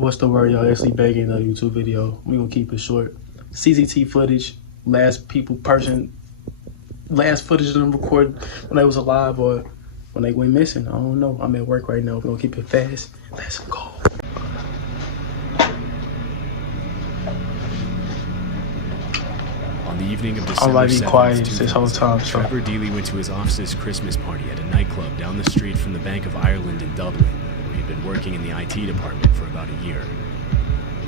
what's the word, y'all? Actually begging a YouTube video. We gonna keep it short. CCTV footage, last footage of them recording when they was alive or when they went missing. I don't know. I'm at work right now. We're gonna keep it fast. Let's go. On the evening of December 7th, this whole time, Trevor Deely went to his office's Christmas party at a nightclub down the street from the Bank of Ireland in Dublin, where he'd been working in the IT department for about a year.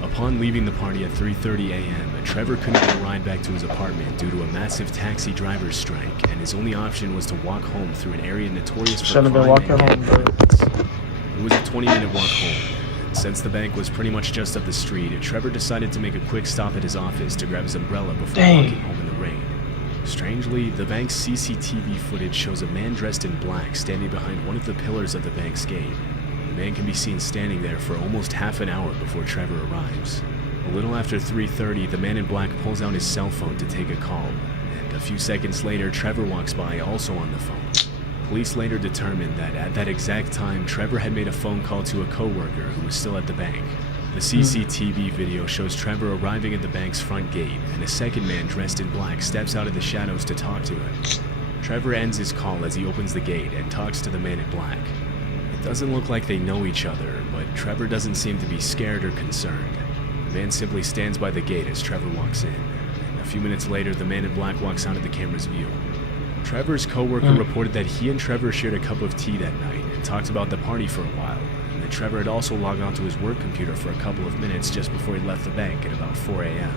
Upon leaving the party at 3:30 a.m., Trevor couldn't get a ride back to his apartment due to a massive taxi driver's strike, and his only option was to walk home through an area notorious for crime and violence. It was a 20-minute walk home. Since the bank was pretty much just up the street, Trevor decided to make a quick stop at his office to grab his umbrella before walking home in the rain. Strangely, the bank's CCTV footage shows a man dressed in black standing behind one of the pillars of the bank's gate. The man can be seen standing there for almost half an hour before Trevor arrives. A little after 3:30, the man in black pulls out his cell phone to take a call, and a few seconds later, Trevor walks by also on the phone. Police later determined that at that exact time, Trevor had made a phone call to a co-worker who was still at the bank. The CCTV video shows Trevor arriving at the bank's front gate, and a second man dressed in black steps out of the shadows to talk to him. Trevor ends his call as he opens the gate and talks to the man in black. It doesn't look like they know each other, but Trevor doesn't seem to be scared or concerned. The man simply stands by the gate as Trevor walks in. And a few minutes later, the man in black walks out of the camera's view. Trevor's co-worker reported that he and Trevor shared a cup of tea that night and talked about the party for a while, and that Trevor had also logged onto his work computer for a couple of minutes just before he left the bank at about 4 a.m.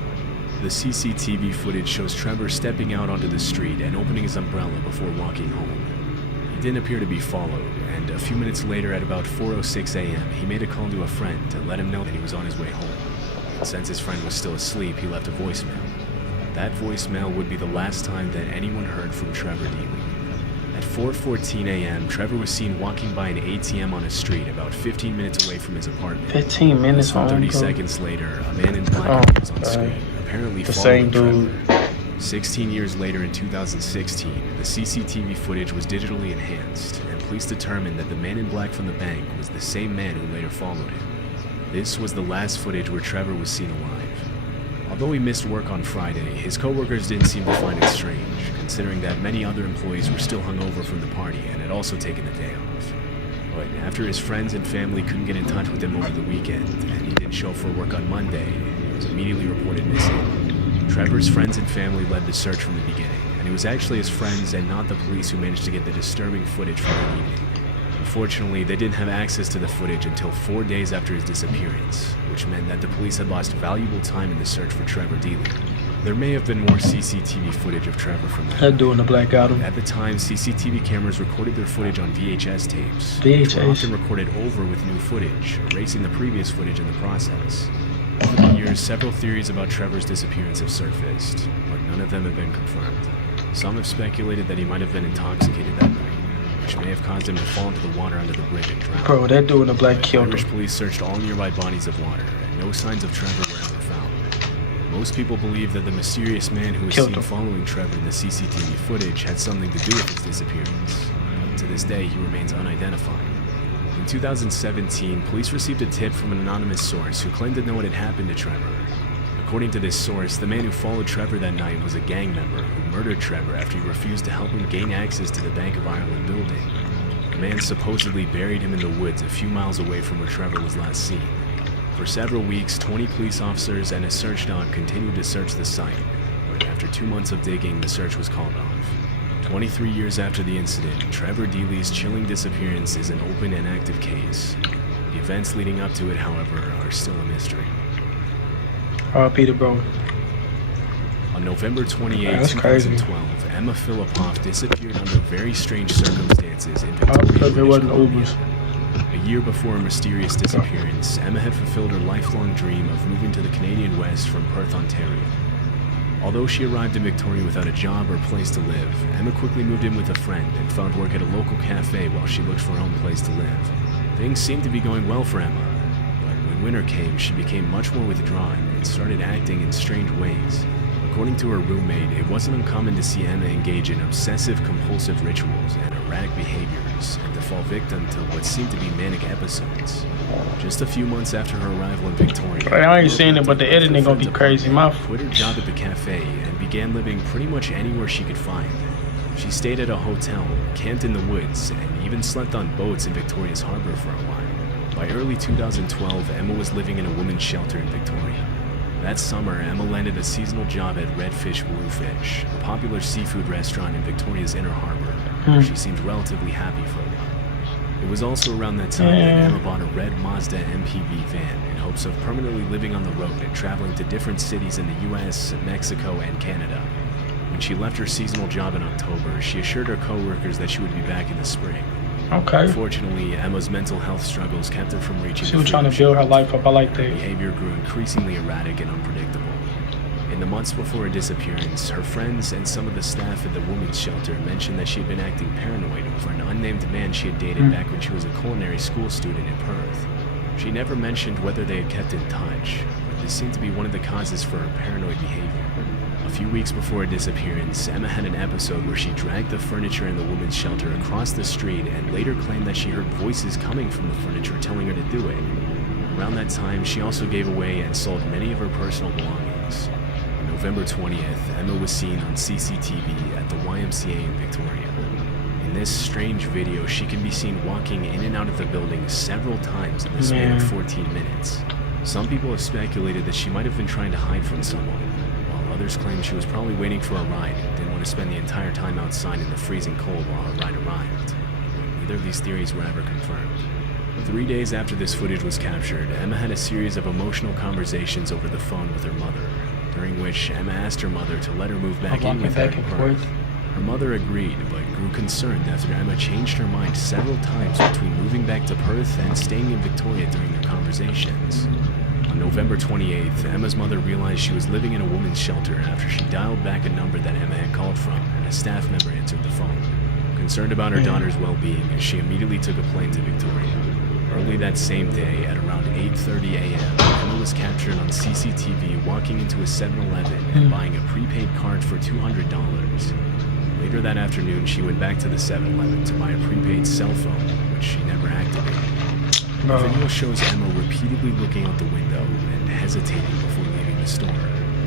The CCTV footage shows Trevor stepping out onto the street and opening his umbrella before walking home. He didn't appear to be followed, and a few minutes later at about 4:06 a.m., he made a call to a friend to let him know that he was on his way home. And since his friend was still asleep, he left a voicemail. That voicemail would be the last time that anyone heard from Trevor Deely. At 4:14 a.m., Trevor was seen walking by an ATM on a street about 15 minutes away from his apartment. 15 minutes on 30 seconds later, a man in black appears on screen, apparently following Trevor. 16 years later in 2016, the CCTV footage was digitally enhanced, and police determined that the man in black from the bank was the same man who later followed him. This was the last footage where Trevor was seen alive. Although he missed work on Friday, his co-workers didn't seem to find it strange, considering that many other employees were still hungover from the party and had also taken the day off. But after his friends and family couldn't get in touch with him over the weekend, and he didn't show for work on Monday, he was immediately reported missing. Trevor's friends and family led the search from the beginning, and it was actually his friends and not the police who managed to get the disturbing footage from the evening. Unfortunately, they didn't have access to the footage until 4 days after his disappearance, which meant that the police had lost valuable time in the search for Trevor Deely. There may have been more CCTV footage of Trevor from that night. Doing the Black Adam. At the time, CCTV cameras recorded their footage on VHS tapes, which were often recorded over with new footage, erasing the previous footage in the process. Over the years, several theories about Trevor's disappearance have surfaced, but none of them have been confirmed. Some have speculated that he might have been intoxicated that night, which may have caused him to fall into the water under the bridge and drown. Bro, that dude in the black killed him. Irish police searched all nearby bodies of water, and no signs of Trevor were ever found. Most people believe that the mysterious man who was seen following Trevor in the CCTV footage had something to do with his disappearance, but to this day he remains unidentified. In 2017, police received a tip from an anonymous source who claimed to know what had happened to Trevor. According to this source, the man who followed Trevor that night was a gang member who murdered Trevor after he refused to help him gain access to the Bank of Ireland building. The man supposedly buried him in the woods a few miles away from where Trevor was last seen. For several weeks, 20 police officers and a search dog continued to search the site, but after 2 months of digging, the search was called off. 23 years after the incident, Trevor Deely's chilling disappearance is an open and active case. The events leading up to it, however, are still a mystery. Peter, bro. On November 28, 2012, Emma Philippoff disappeared under very strange circumstances in Victoria, British Columbia. A year before her mysterious disappearance, Emma had fulfilled her lifelong dream of moving to the Canadian West from Perth, Ontario. Although she arrived in Victoria without a job or place to live, Emma quickly moved in with a friend and found work at a local cafe while she looked for her own place to live. Things seemed to be going well for Emma, but when winter came, she became much more withdrawn and started acting in strange ways. According to her roommate, it wasn't uncommon to see Emma engage in obsessive-compulsive rituals and erratic behaviors and to fall victim to what seemed to be manic episodes. Just a few months after her arrival in Victoria, I ain't seen it, but the editing gonna be crazy. Quit her job at the cafe and began living pretty much anywhere she could find. She stayed at a hotel, camped in the woods, and even slept on boats in Victoria's harbor for a while. By early 2012, Emma was living in a women's shelter in Victoria. That summer, Emma landed a seasonal job at Redfish Bluefish, a popular seafood restaurant in Victoria's Inner Harbor, where she seemed relatively happy for a while. It was also around that time that Emma bought a red Mazda MPV van in hopes of permanently living on the road and traveling to different cities in the US, Mexico, and Canada. When she left her seasonal job in October, she assured her co-workers that she would be back in the spring. Okay. Unfortunately, Emma's mental health struggles kept her from reaching She was trying to build her life up. I like Her that. behavior grew increasingly erratic and unpredictable. In the months before her disappearance, her friends and some of the staff at the women's shelter mentioned that she had been acting paranoid over an unnamed man she had dated back when she was a culinary school student in Perth. She never mentioned whether they had kept in touch, but this seemed to be one of the causes for her paranoid behavior. A few weeks before her disappearance, Emma had an episode where she dragged the furniture in the women's shelter across the street and later claimed that she heard voices coming from the furniture telling her to do it. Around that time, she also gave away and sold many of her personal belongings. On November 20th, Emma was seen on CCTV at the YMCA in Victoria. In this strange video, she can be seen walking in and out of the building several times in the span of 14 minutes. Some people have speculated that she might have been trying to hide from someone. Others claim she was probably waiting for a ride and didn't want to spend the entire time outside in the freezing cold while her ride arrived. Neither of these theories were ever confirmed. 3 days after this footage was captured, Emma had a series of emotional conversations over the phone with her mother, during which Emma asked her mother to let her move back in with her in Perth. Her mother agreed, but grew concerned after Emma changed her mind several times between moving back to Perth and staying in Victoria during their conversations. On November 28th, Emma's mother realized she was living in a women's shelter after she dialed back a number that Emma had called from, and a staff member answered the phone. Concerned about her daughter's well-being, she immediately took a plane to Victoria. Early that same day, at around 8:30 a.m., Emma was captured on CCTV walking into a 7-Eleven and buying a prepaid card for $200. Later that afternoon, she went back to the 7-Eleven to buy a prepaid cell phone, which she never activated. The video shows Emma repeatedly looking out the window and hesitating before leaving the store,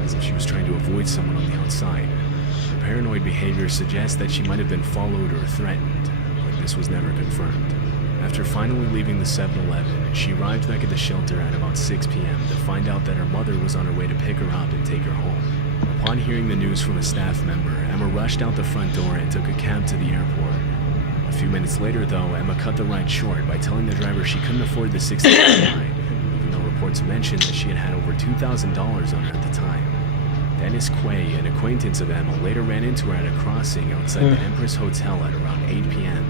as if she was trying to avoid someone on the outside. Her paranoid behavior suggests that she might have been followed or threatened, but this was never confirmed. After finally leaving the 7-Eleven, she arrived back at the shelter at about 6 p.m. to find out that her mother was on her way to pick her up and take her home. Upon hearing the news from a staff member, Emma rushed out the front door and took a cab to the airport. A few minutes later, though, Emma cut the ride short by telling the driver she couldn't afford the $60 ride, even though reports mentioned that she had had over $2,000 on her at the time. Dennis Quay, an acquaintance of Emma, later ran into her at a crossing outside the Empress Hotel at around 8 p.m.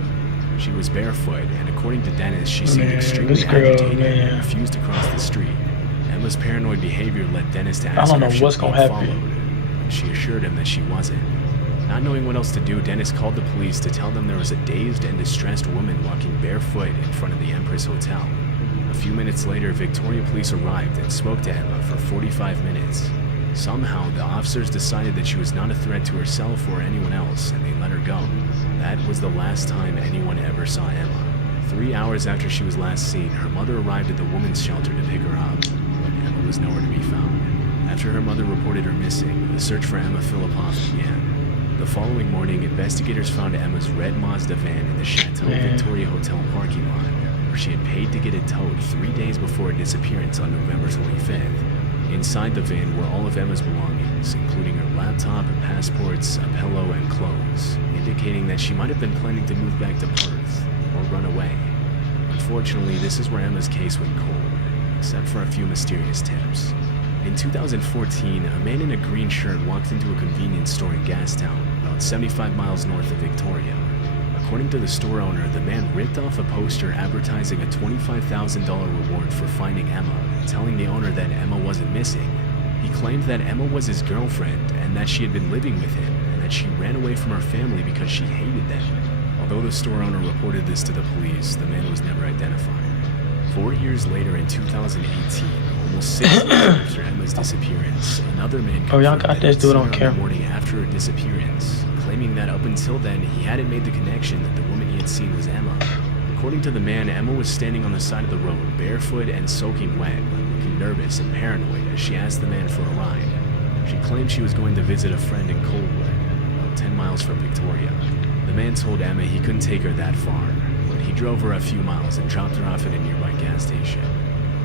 She was barefoot, and according to Dennis, she seemed extremely agitated and refused to cross the street. Emma's paranoid behavior led Dennis to ask her if she was being followed, and she assured him that she wasn't. Not knowing what else to do, Dennis called the police to tell them there was a dazed and distressed woman walking barefoot in front of the Empress Hotel. A few minutes later, Victoria police arrived and spoke to Emma for 45 minutes. Somehow, the officers decided that she was not a threat to herself or anyone else, and they let her go. That was the last time anyone ever saw Emma. 3 hours after she was last seen, her mother arrived at the women's shelter to pick her up, but Emma was nowhere to be found. After her mother reported her missing, the search for Emma Filipoff began. The following morning, investigators found Emma's red Mazda van in the Chateau Victoria Hotel parking lot, where she had paid to get it towed 3 days before her disappearance on November 25th. Inside the van were all of Emma's belongings, including her laptop, passports, a pillow, and clothes, indicating that she might have been planning to move back to Perth or run away. Unfortunately, this is where Emma's case went cold, except for a few mysterious tips. In 2014, a man in a green shirt walked into a convenience store in Gastown, about 75 miles north of Victoria. According to the store owner, the man ripped off a poster advertising a $25,000 reward for finding Emma, telling the owner that Emma wasn't missing. He claimed that Emma was his girlfriend and that she had been living with him, and that she ran away from her family because she hated them. Although the store owner reported this to the police, the man was never identified. 4 years later, in 2018, almost Almost 6 years after Emma's disappearance, another man Oh, y'all confirmed got that this he'd dude seen on her the camera. morning after her disappearance, claiming that up until then he hadn't made the connection that the woman he had seen was Emma. According to the man, Emma was standing on the side of the road, barefoot and soaking wet, looking nervous and paranoid as she asked the man for a ride. She claimed she was going to visit a friend in Coldwood, about 10 miles from Victoria. The man told Emma he couldn't take her that far, but he drove her a few miles and dropped her off at a nearby gas station.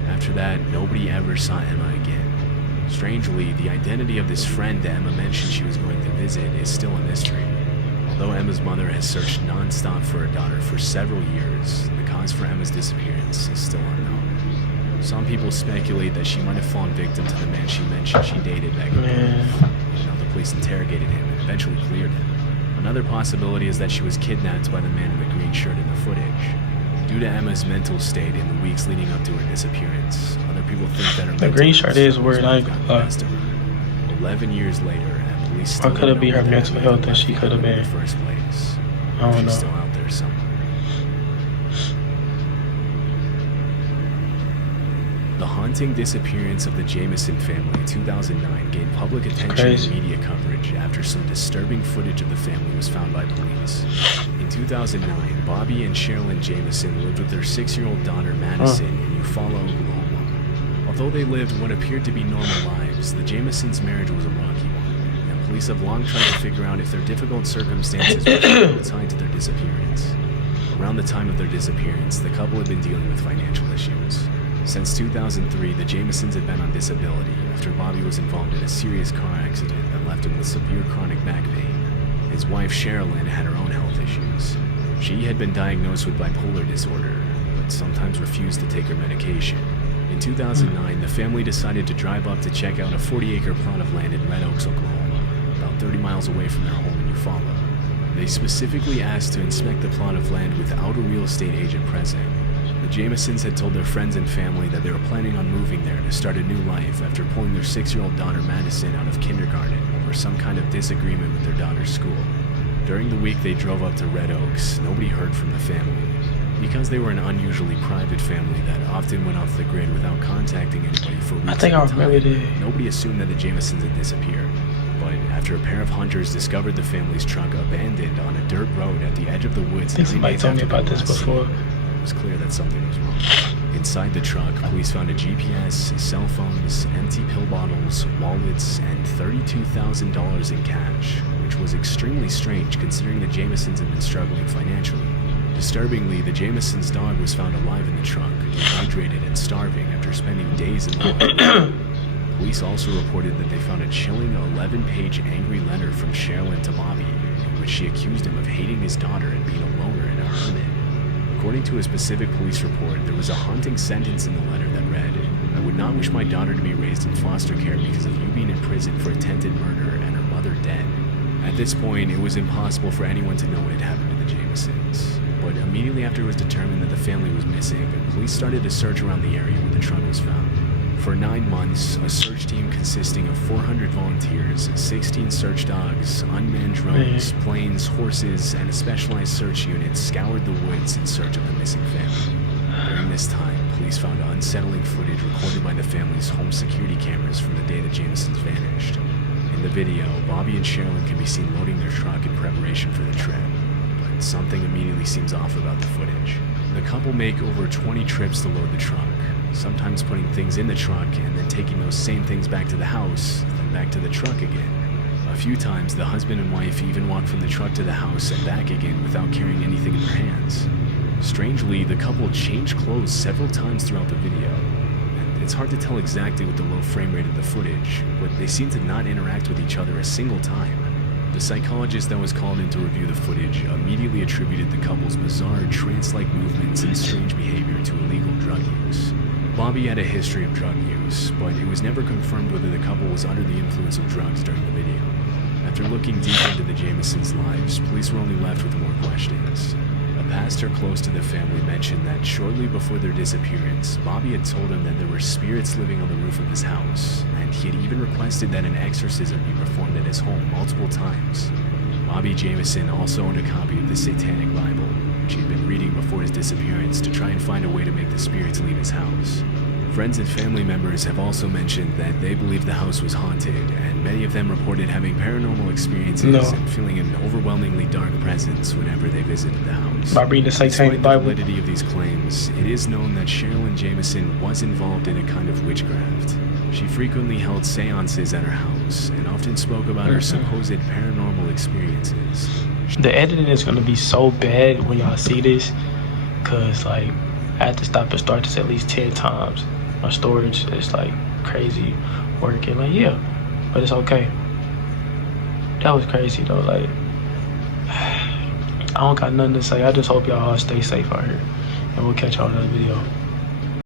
After that, nobody ever saw Emma again. Strangely, the identity of this friend that Emma mentioned she was going to visit is still a mystery. Although Emma's mother has searched non-stop for her daughter for several years, the cause for Emma's disappearance is still unknown. Some people speculate that she might have fallen victim to the man she mentioned she dated back in Perth. The police interrogated him and eventually cleared him. Another possibility is that she was kidnapped by the man in the green shirt in the footage. Due to Emma's mental state in the weeks leading up to her disappearance, other people think that her The green shirt is weird. I ain't got gonna the lie. best of her. 11 years later, and police still Or could it don't be know her where mental Emma health and she left could have in been? the first place. I don't She's know. still out there somewhere. The haunting disappearance of the Jameson family in 2009 gained public attention crazy. and media coverage after some disturbing footage of the family was found by police. In 2009, Bobby and Sherilyn Jameson lived with their 6-year-old daughter Madison in Eufaula, Oklahoma. Although they lived what appeared to be normal lives, the Jamesons' marriage was a rocky one, and police have long tried to figure out if their difficult circumstances were somehow tied to their disappearance. Around the time of their disappearance, the couple had been dealing with financial issues. Since 2003, the Jamesons had been on disability after Bobby was involved in a serious car accident that left him with severe chronic back pain. His wife Sherilyn had her own health issues. She had been diagnosed with bipolar disorder, but sometimes refused to take her medication. In 2009, the family decided to drive up to check out a 40-acre plot of land in Red Oaks, Oklahoma, about 30 miles away from their home in Eufaula. They specifically asked to inspect the plot of land without a real estate agent present. The Jamesons had told their friends and family that they were planning on moving there to start a new life after pulling their 6-year-old daughter Madison out of kindergarten over some kind of disagreement with their daughter's school. During the week they drove up to Red Oaks, nobody heard from the family. Because they were an unusually private family that often went off the grid without contacting anybody for weeks I think I at a remember time, that. nobody assumed that the Jamesons had disappeared. But after a pair of hunters discovered the family's truck abandoned on a dirt road at the edge of the woods, I think somebody told me about this before. it was clear that something was wrong. Inside the truck, police found a GPS, cell phones, empty pill bottles, wallets, and $32,000 in cash, which was extremely strange considering the Jamesons had been struggling financially. Disturbingly, the Jamesons' dog was found alive in the truck, dehydrated and starving after spending days in the wild. Police also reported that they found a chilling 11-page angry letter from Sherilyn to Bobby, in which she accused him of hating his daughter and being a loner and a hermit. According to a specific police report, there was a haunting sentence in the letter that read, "I would not wish my daughter to be raised in foster care because of you being in prison for attempted murder and her mother dead." At this point, it was impossible for anyone to know what had happened to the Jamesons. But immediately after it was determined that the family was missing, police started to search around the area where the truck was found. For 9 months, a search team consisting of 400 volunteers, 16 search dogs, unmanned drones, planes, horses, and a specialized search unit scoured the woods in search of the missing family. During this time, police found unsettling footage recorded by the family's home security cameras from the day the Jamesons vanished. In the video, Bobby and Sherilyn can be seen loading their truck in preparation for the trip, but something immediately seems off about the footage. The couple make over 20 trips to load the truck, sometimes putting things in the truck and then taking those same things back to the house, then back to the truck again. A few times, the husband and wife even walk from the truck to the house and back again without carrying anything in their hands. Strangely, the couple change clothes several times throughout the video, and it's hard to tell exactly with the low frame rate of the footage, but they seem to not interact with each other a single time. The psychologist that was called in to review the footage immediately attributed the couple's bizarre trance-like movements and strange behavior to illegal drug use. Bobby had a history of drug use, but it was never confirmed whether the couple was under the influence of drugs during the video. After looking deep into the Jamesons' lives, police were only left with more questions. A pastor close to the family mentioned that shortly before their disappearance, Bobby had told him that there were spirits living on the roof of his house, and he had even requested that an exorcism be performed at his home multiple times. Bobby Jameson also owned a copy of the Satanic Bible, which he had been reading before his disappearance to try and find a way to make the spirits leave his house. Friends and family members have also mentioned that they believe the house was haunted, and many of them reported having paranormal experiences and feeling an overwhelmingly dark presence whenever they visited the house. By reading the Satanic Despite Bible. the validity of these claims, it is known that Sherilyn Jameson was involved in a kind of witchcraft. She frequently held seances at her house and often spoke about her supposed paranormal experiences. The editing is gonna be so bad when y'all see this, cause like I had to stop and start this at least 10 times. My storage is like crazy working. Like yeah, but it's okay. That was crazy though. Like I don't got nothing to say. I just hope y'all all stay safe out here, and we'll catch y'all in another video.